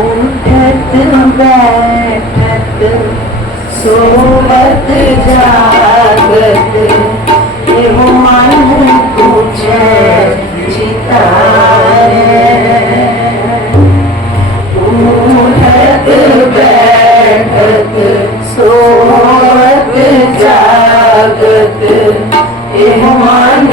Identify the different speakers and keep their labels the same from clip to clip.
Speaker 1: उठत बैठत सोवत जागत एवो मन बैठत सोवत जागत एवो मन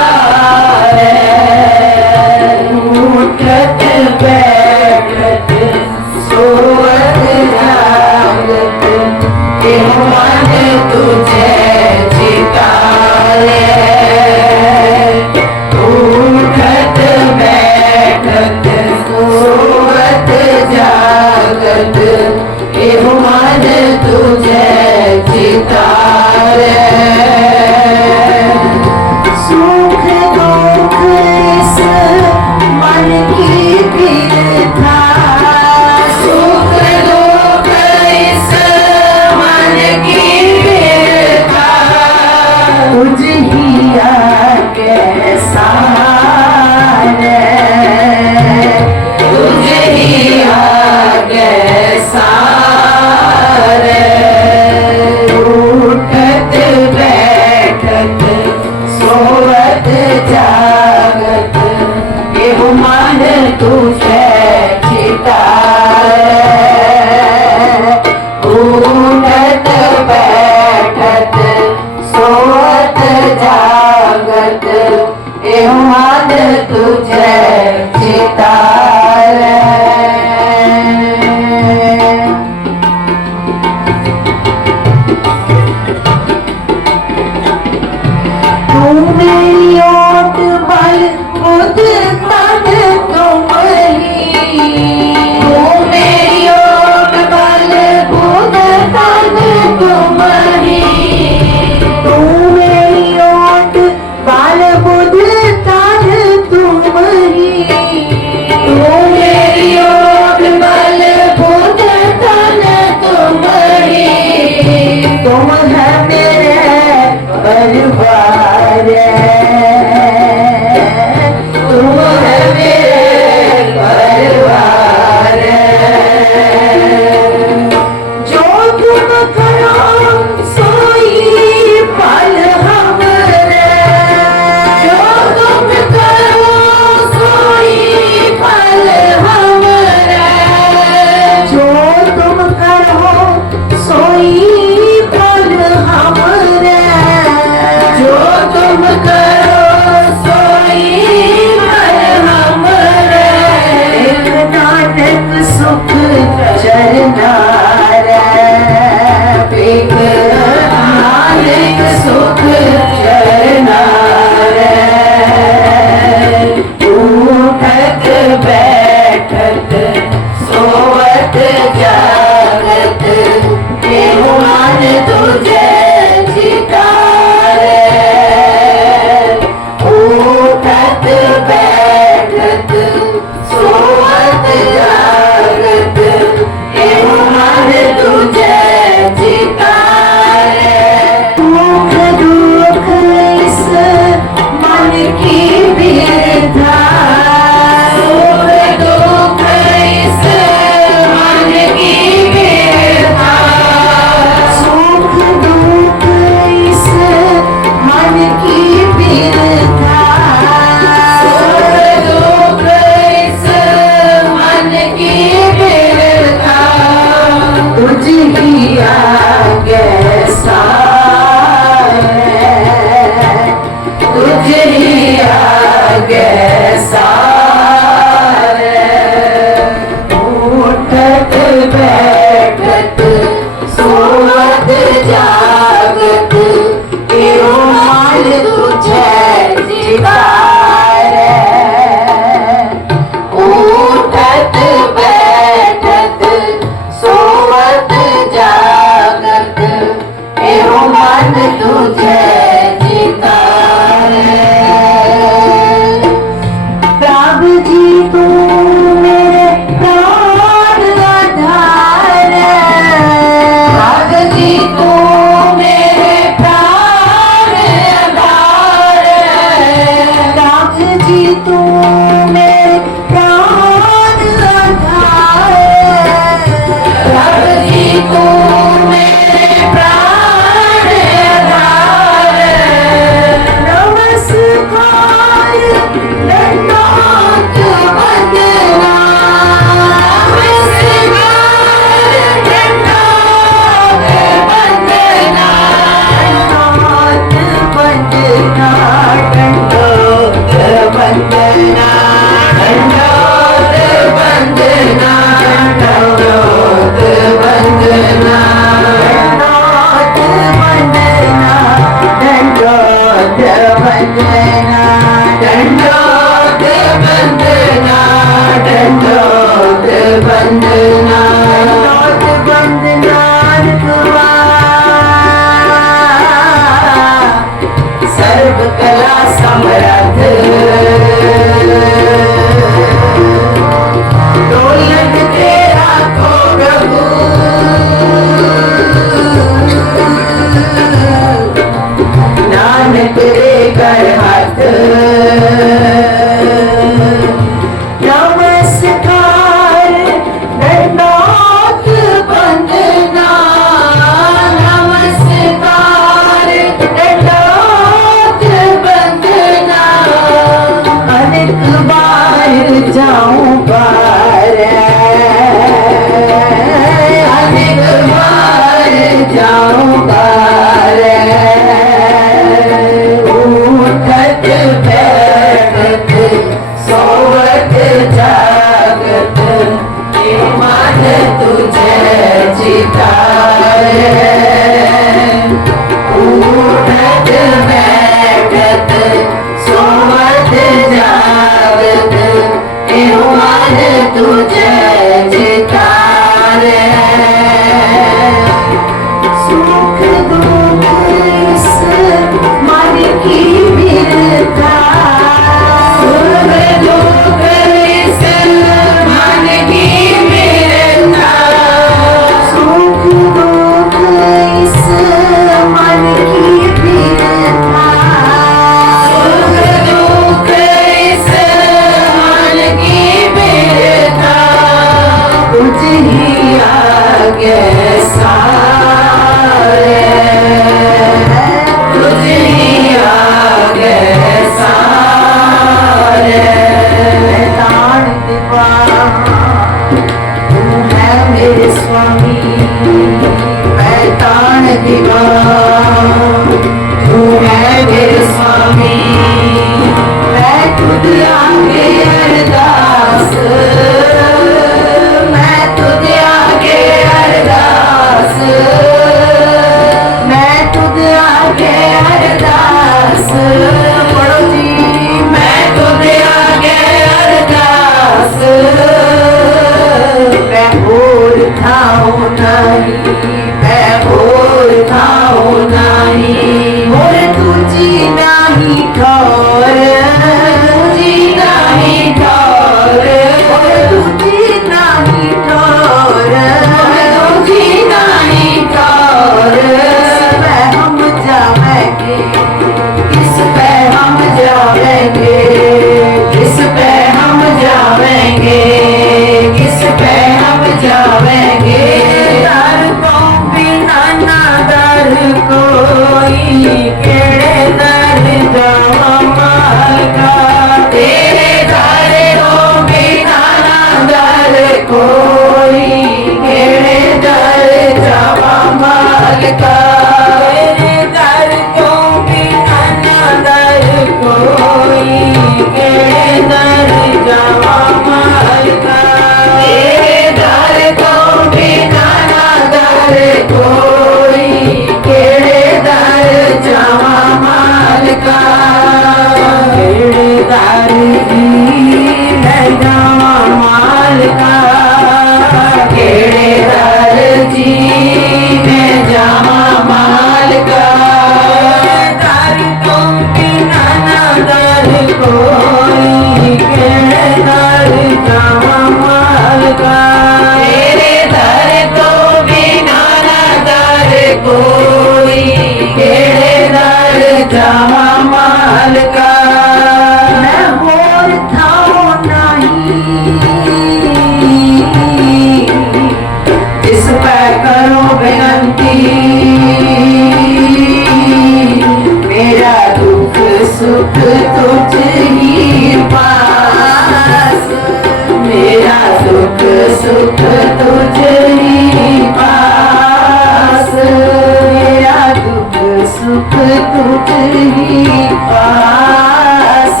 Speaker 1: सुख दुख ही पास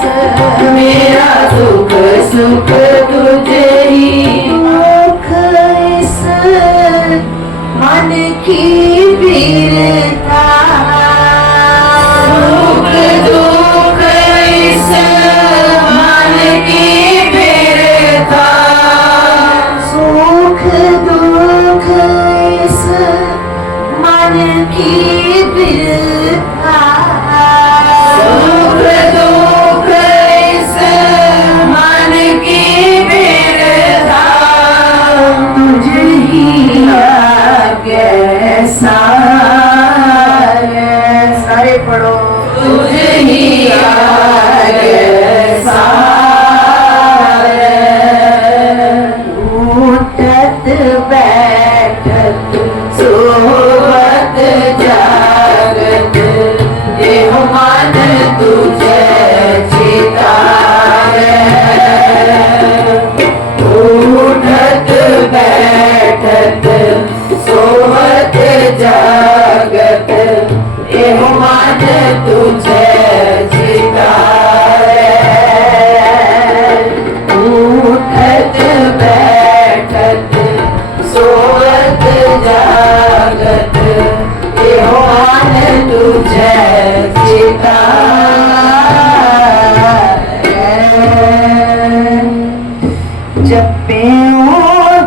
Speaker 1: मेरा दुख सुख दुख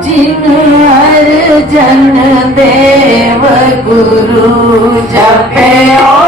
Speaker 1: ਜਿਨ ਅਰਜਨ ਦੇਵ ਗੁਰੂ ਜਪਿਓ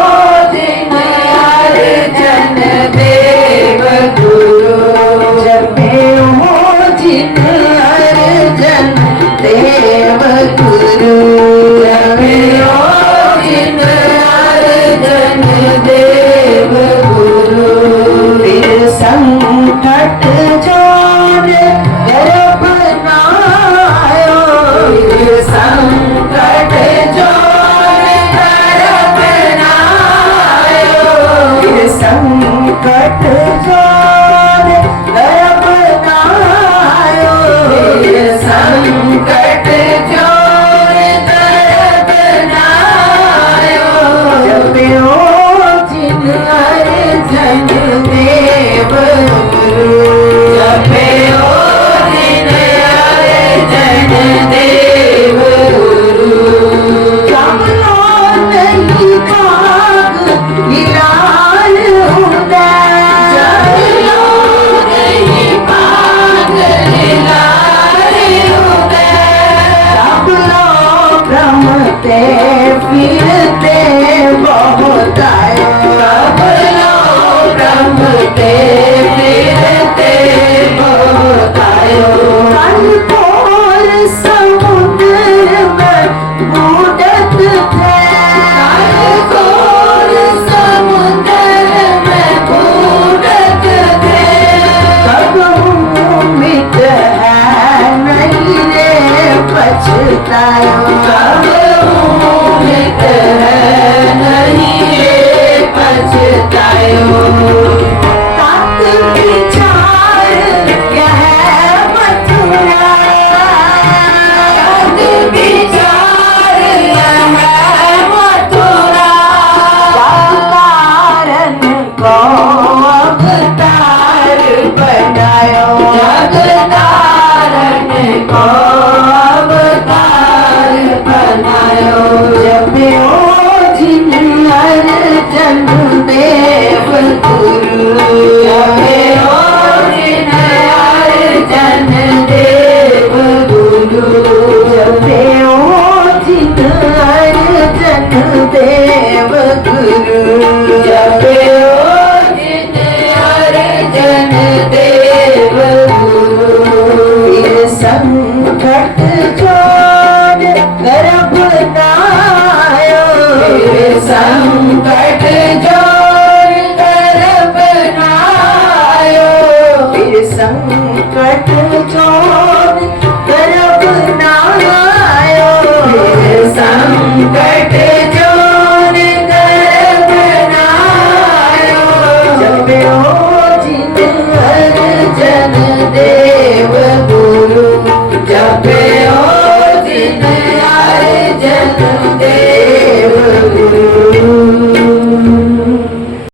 Speaker 1: पछतायो।
Speaker 2: coração